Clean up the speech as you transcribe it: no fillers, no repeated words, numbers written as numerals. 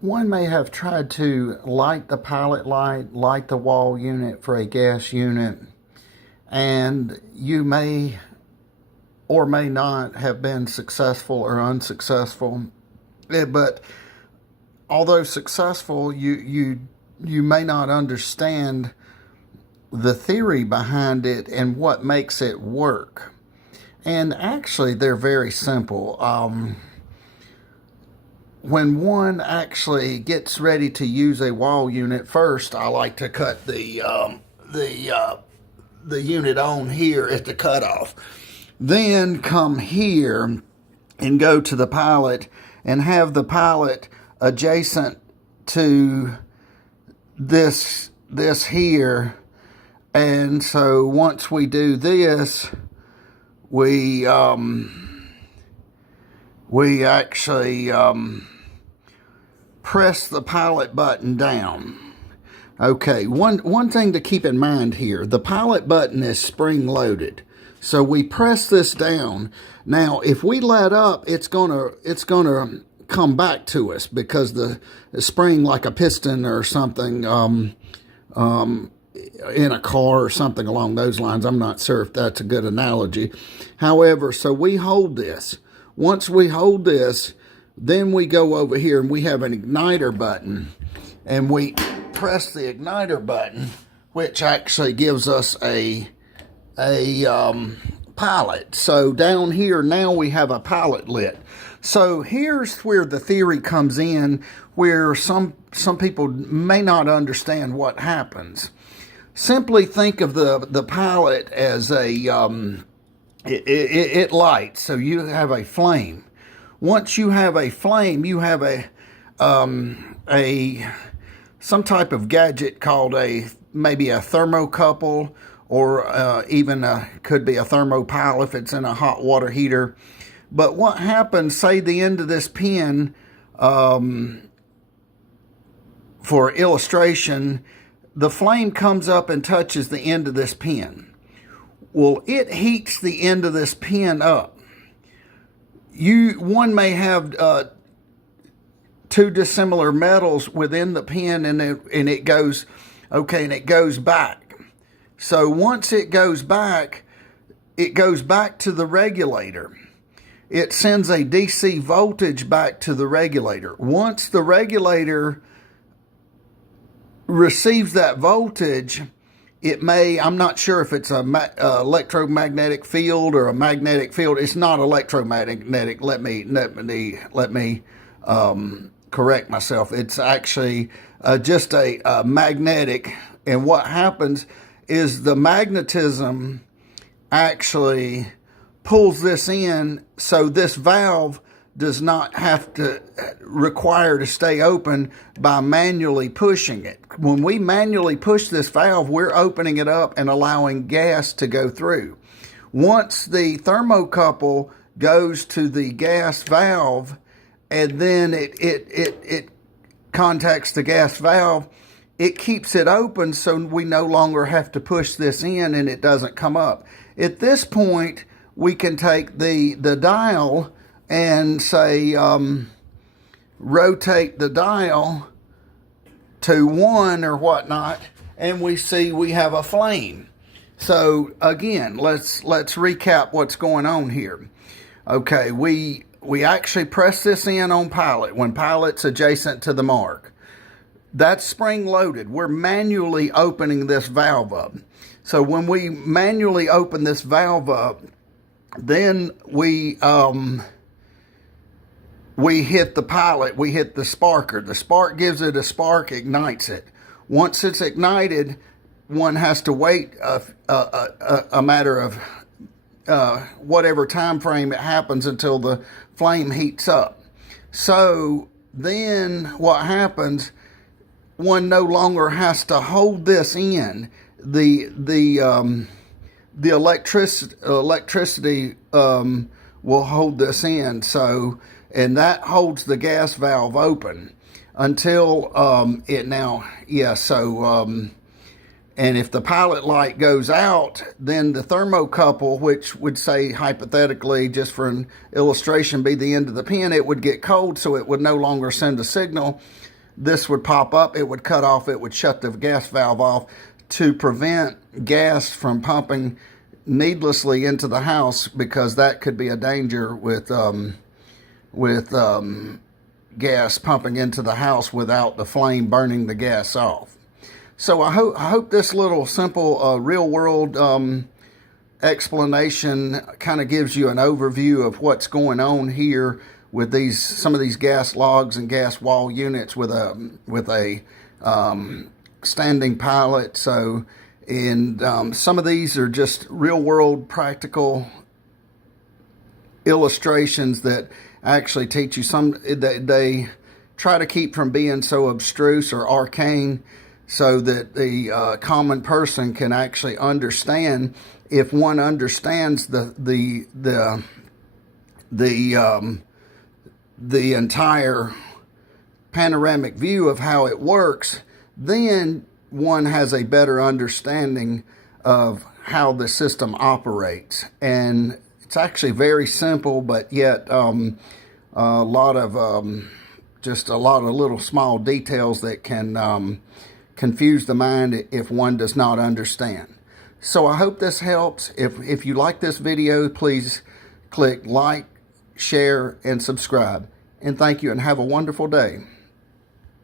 One may have tried to light the pilot light, light the wall unit for a gas unit, and you may or may not have been successful or unsuccessful. But although successful, you may not understand the theory behind it and what makes it work. And actually, they're very simple. When one actually gets ready to use a wall unit, first I like to cut the unit on here at the cutoff. Then come here and go to the pilot and have the pilot adjacent to this here. And so once we do this, we actually press the pilot button down. Okay, one thing to keep in mind here, the pilot button is spring loaded. So we press this down. Now, if we let up, it's gonna come back to us because the spring, like a piston or something, in a car or something along those lines. I'm not sure if that's a good analogy. However, so we hold this. Once we hold this, then we go over here and we have an igniter button, and we press the igniter button, which actually gives us a pilot. So down here now we have a pilot lit. So here's where the theory comes in, where some people may not understand what happens. Simply think of the pilot as it lights, so you have a flame. Once you have a flame, you have some type of gadget called maybe a thermocouple, or even could be a thermopile if it's in a hot water heater. But what happens, say the end of this pin, for illustration, the flame comes up and touches the end of this pin. Well, it heats the end of this pin up. One may have two dissimilar metals within the pin, and it goes back. So once it goes back to the regulator. It sends a DC voltage back to the regulator. Once the regulator receives that voltage, I'm not sure if it's an electromagnetic field or a magnetic field. It's not electromagnetic. Let me correct myself. It's actually just a magnetic. And what happens is the magnetism actually pulls this in, so this valve does not have to require to stay open by manually pushing it. When we manually push this valve, we're opening it up and allowing gas to go through. Once the thermocouple goes to the gas valve, and then it contacts the gas valve, it keeps it open, so we no longer have to push this in and it doesn't come up. At this point, we can take the dial and say, rotate the dial to 1 or whatnot, and we see we have a flame. So again, let's recap what's going on here. Okay, we actually press this in on pilot when pilot's adjacent to the mark. That's spring loaded. We're manually opening this valve up. So when we manually open this valve up, then we hit the pilot, we hit the sparker. The spark gives it a spark, ignites it. Once it's ignited, one has to wait a matter of whatever time frame it happens until the flame heats up. So then what happens, one no longer has to hold this in. The electricity will hold this in, so, and that holds the gas valve open until And if the pilot light goes out, then the thermocouple, which would say hypothetically, just for an illustration, be the end of the pin, it would get cold, so it would no longer send a signal. This would pop up, it would cut off, it would shut the gas valve off to prevent gas from pumping needlessly into the house, because that could be a danger with gas pumping into the house without the flame burning the gas off. So I hope this little simple real world explanation kind of gives you an overview of what's going on here with some of these gas logs and gas wall units with a standing pilot. So, some of these are just real world practical illustrations that actually teach you they try to keep from being so abstruse or arcane, so that the common person can actually understand. If one understands the entire panoramic view of how it works, then one has a better understanding of how the system operates. And it's actually very simple, but yet a lot of little small details that can confuse the mind if one does not understand. So I hope this helps. If you like this video, please click like, share, and subscribe. And thank you, and have a wonderful day.